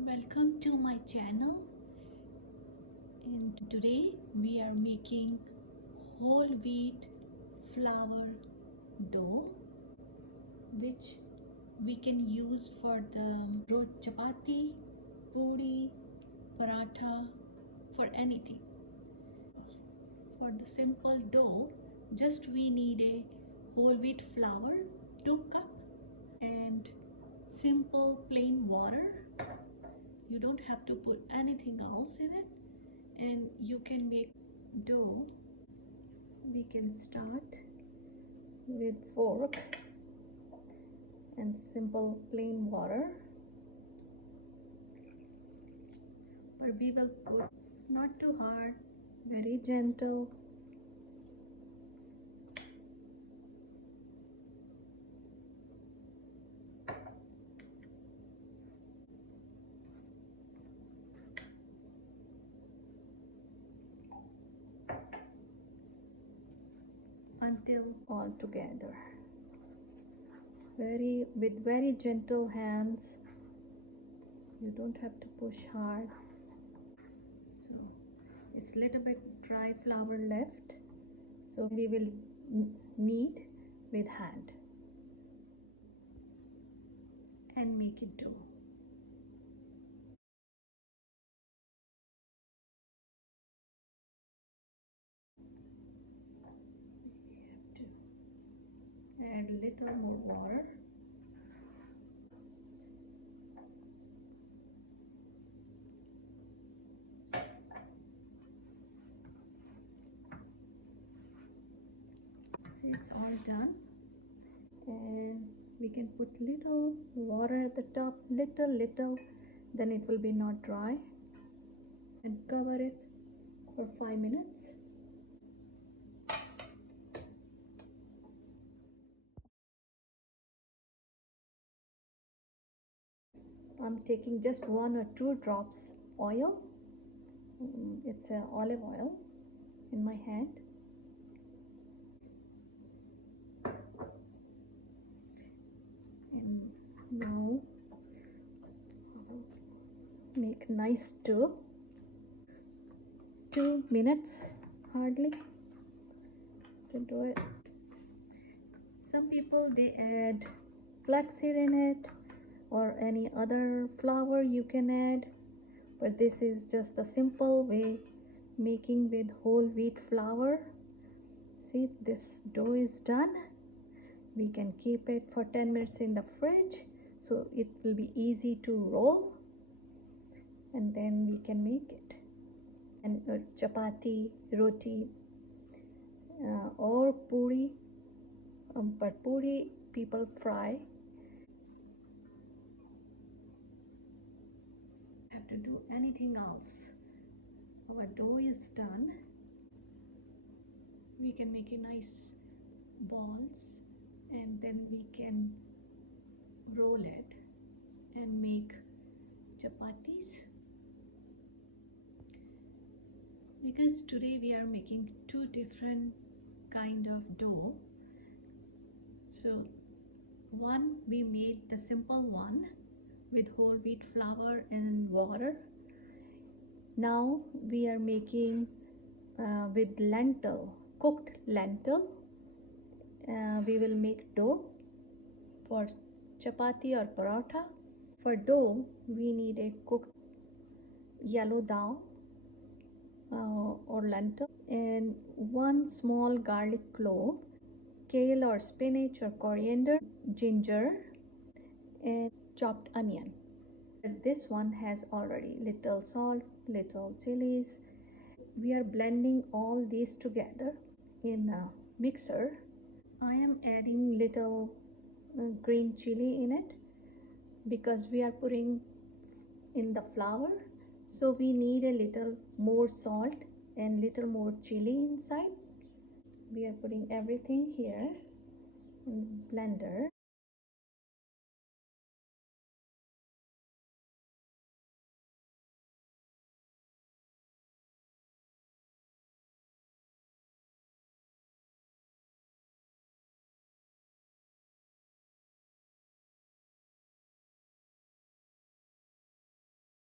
Welcome to my channel, and today we are making whole wheat flour dough, which we can use for the chapati, puri, paratha, for anything. For the simple dough, just we need a whole wheat flour 2 cup and simple plain water. You don't have to put anything else in it, and you can make dough. We can start with fork and simple plain water, but we will put not too hard, very gentle. Until all together, with very gentle hands. You don't have to push hard. So it's little bit dry flour left, so we will knead with hand and make it dough. We have to add a little more water. See, it's all done, and we can put little water at the top, little, then it will be not dry, and cover it for 5 minutes. I'm taking just 1 or 2 drops oil. It's olive oil in my hand. And now make nice dough. 2 minutes hardly to do it. Some people they add flaxseed in it or any other flour you can add, but this is just a simple way making with whole wheat flour. See, this dough is done. We can keep it for 10 minutes in the fridge, so it will be easy to roll, and then we can make it. And chapati, roti, or puri, but puri people fry. Have to do anything else. Our dough is done. We can make a nice balls, and then we can roll it and make chapatis. Because today we are making 2 different kind of dough. So one, we made the simple one with whole wheat flour and water. Now we are making with lentil, cooked lentil. We will make dough for chapati or paratha. For dough, we need a cooked yellow dal or lentil, and 1 small garlic clove, kale or spinach or coriander, ginger, and chopped onion. This one has already little salt, little chilies. We are blending all these together in a mixer. I am adding little green chili in it because we are putting in the flour, so we need a little more salt and little more chili inside. We are putting everything here in the blender.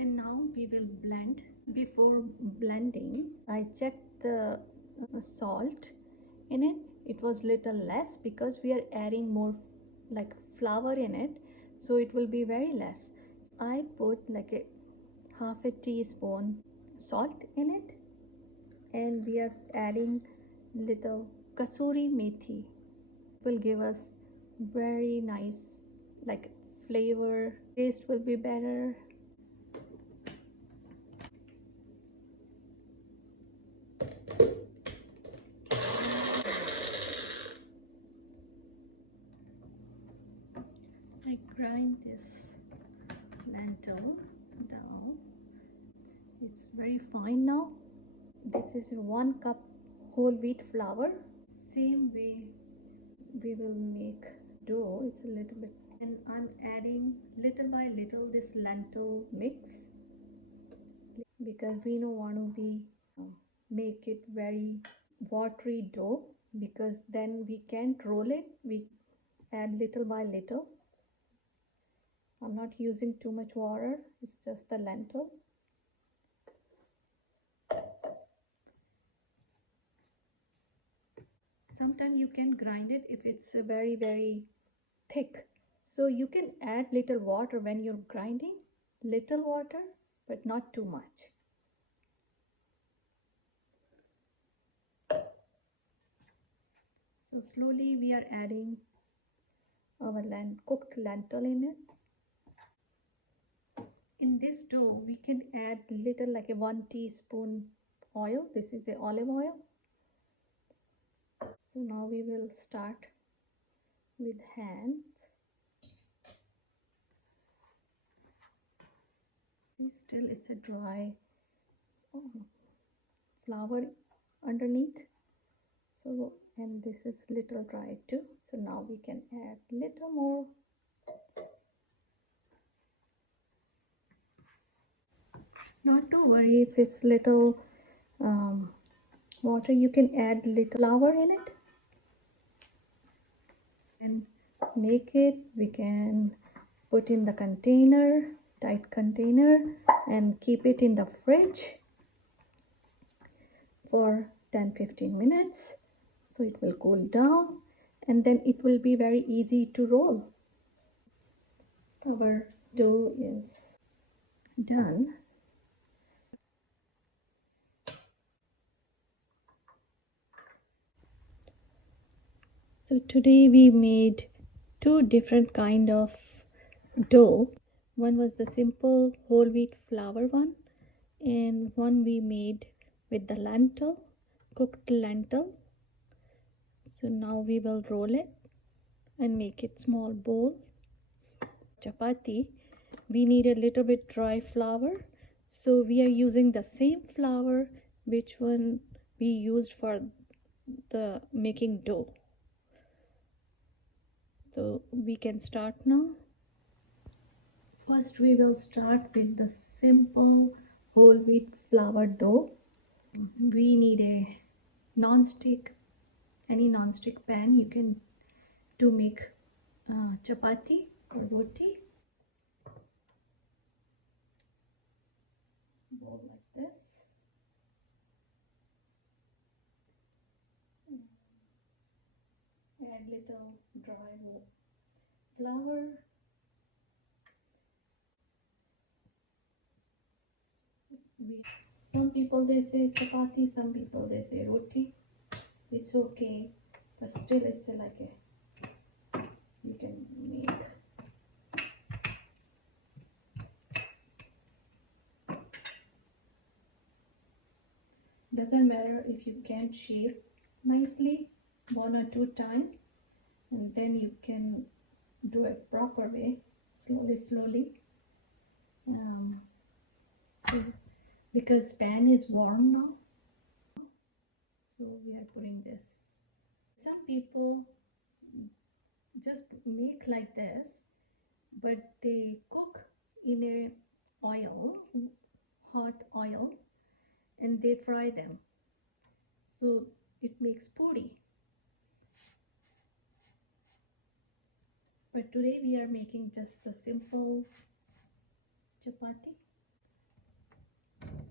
And now we will blend. Before blending, I checked the salt in it. It was little less because we are adding more like flour in it, so it will be very less. I put like a half a teaspoon salt in it, and we are adding little kasuri methi. Will give us very nice like flavor. Taste will be better. I grind this lentil down. It's very fine now. This is 1 cup whole wheat flour. Same way we will make dough. It's a little bit, and I'm adding little by little this lentil mix because we don't want to be make it very watery dough, because then we can't roll it. We add little by little. I'm not using too much water, it's just the lentil. Sometimes you can grind it if it's very thick, so you can add little water when you're grinding, little water, but not too much. So slowly we are adding our cooked lentil in it. In this dough we can add little like a 1 teaspoon oil. This is a olive oil. So now we will start with hands. Still it's a dry flour underneath, so, and this is little dry too, so now we can add little more. Not to worry if it's little water, you can add little flour in it and make it. We can put in the container, tight container, and keep it in the fridge for 10-15 minutes, so it will cool down, and then it will be very easy to roll. Our dough is done. So today we made 2 different kind of dough. One was the simple whole wheat flour one, and one we made with the lentil, cooked lentil. So now we will roll it and make it small bowl. Chapati, we need a little bit dry flour, so we are using the same flour which one we used for the making dough. So we can start now. First we will start with the simple whole wheat flour dough. We need a non-stick, any non-stick pan you can, to make chapati or roti. Bowl like this. Add little dry flour. Some people they say chapati, some people they say roti. It's okay, but still it's like a, you can make. Doesn't matter if you can't shape nicely 1 or 2 times, and then you can do it proper way, slowly. So because pan is warm now, so we are putting this. Some people just make like this, but they cook in a oil, hot oil, and they fry them, so it makes puri. But today we are making just the simple chapati.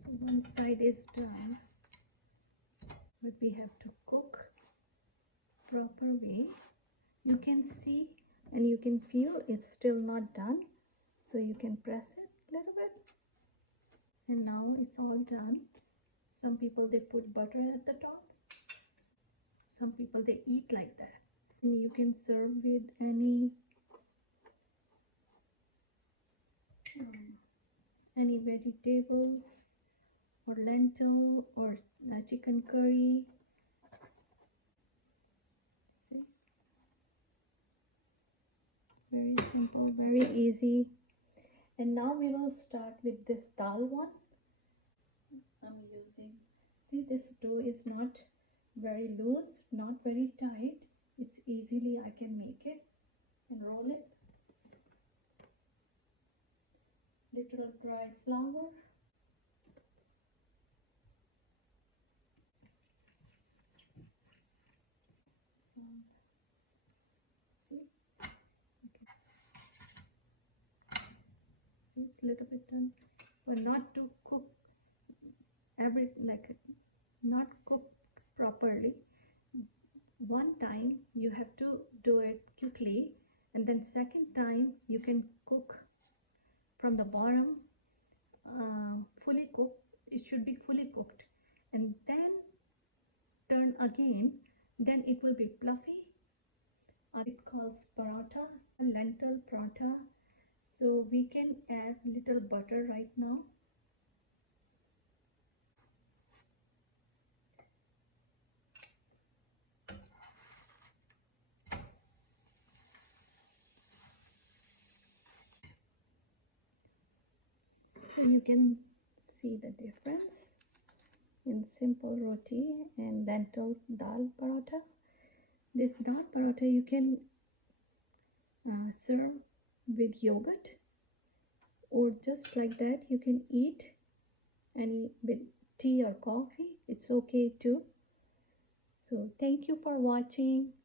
So one side is done, but we have to cook proper way. You can see and you can feel it's still not done, so you can press it a little bit, and now it's all done. Some people they put butter at the top, some people they eat like that, and you can serve with any vegetables or lentil or chicken curry. See, very simple, very easy. And now we will start with this dal one. I'm using, see, this dough is not very loose, not very tight. It's easily I can make it and roll it. Little dry flour. So, see, okay. See, it's a little bit done, but not to cook not cooked properly. One time you have to do it quickly, and then second time you can cook from the bottom, fully cooked. It should be fully cooked, and then turn again, then it will be fluffy. It calls paratha, lentil paratha. So we can add little butter right now. So you can see the difference in simple roti and lentil dal paratha. This dal paratha you can serve with yogurt, or just like that you can eat any with tea or coffee. It's okay too. So thank you for watching.